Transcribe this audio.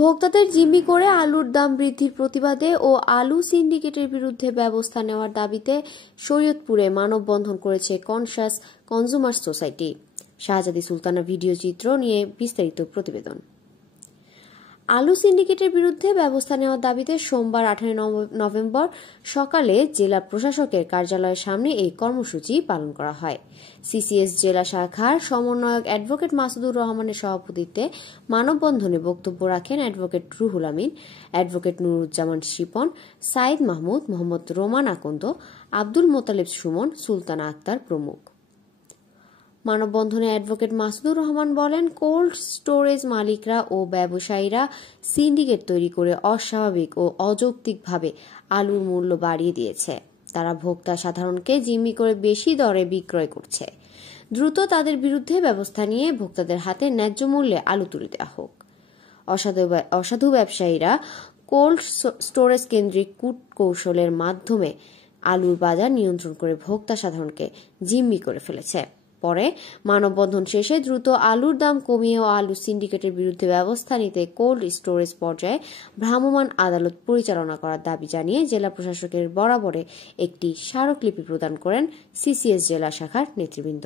ভোক্তাদের জিম্মি করে আলুর দাম বৃদ্ধির প্রতিবাদে ও আলু সিন্ডিকেটের বিরুদ্ধে ব্যবস্থা নেওয়ার দাবিতে শরীয়তপুরে মানববন্ধন করেছে কনসাস কনজুমার সোসাইটি। শাহজাদি সুলতানা ভিডিও চিত্র নিয়ে বিস্তারিত প্রতিবেদন। আলু সিন্ডিকেটের বিরুদ্ধে ব্যবস্থা নেওয়ার দাবিতে সোমবার 18 নভেম্বর সকালে জেলা প্রশাসকের কার্যালয়ের সামনে এই কর্মসূচি পালন করা হয়। সিসিএস জেলা শাখার সমন্বয়ক অ্যাডভোকেট মাসুদুর রহমানের সভাপতিত্বে মানববন্ধনে বক্তব্য রাখেন advocate Ruhul Amin, advocate Nuruzzaman Shipon, Saeed Mahmud, Mohammad Roman আকন্দ, আব্দুল মোতালেব সুমন, সুলতানা আক্তার প্রমুখ। মানববন্ধনে অ্যাডভোকেট মাসুদুর রহমান বলেন, কোল্ড স্টোরেজ মালিকরা ও ব্যবসায়ীরা সিন্ডিকেট তৈরি করে অস্বাভাবিক ও অযৌক্তিকভাবে আলুর মূল্য বাড়িয়ে দিয়েছে। তারা ভোক্তা সাধারণকে জিম্মি করে বেশি দরে বিক্রয় করছে। দ্রুত তাদের বিরুদ্ধে ব্যবস্থা নিয়ে ভোক্তাদের হাতে ন্যায্য মূল্যে আলু তুলে দেওয়া হোক। অসাধু ব্যবসায়ীরা কোল্ড স্টোরেজ কেন্দ্রিক কূটকৌশলের মাধ্যমে আলুর বাজার নিয়ন্ত্রণ করে ভোক্তা সাধারণকে জিম্মি করে ফেলেছে। পরে মানববন্ধন শেষে দ্রুত আলুর দাম কমিয়ে ও আলু সিন্ডিকেটের বিরুদ্ধে ব্যবস্থা নিতে কোল্ড স্টোরেজ পর্যায়ে ভ্রাম্যমাণ আদালত পরিচালনা করার দাবি জানিয়ে জেলা প্রশাসকের বরাবরে একটি স্মারকলিপি প্রদান করেন সিসিএস জেলা শাখার নেতৃবৃন্দ।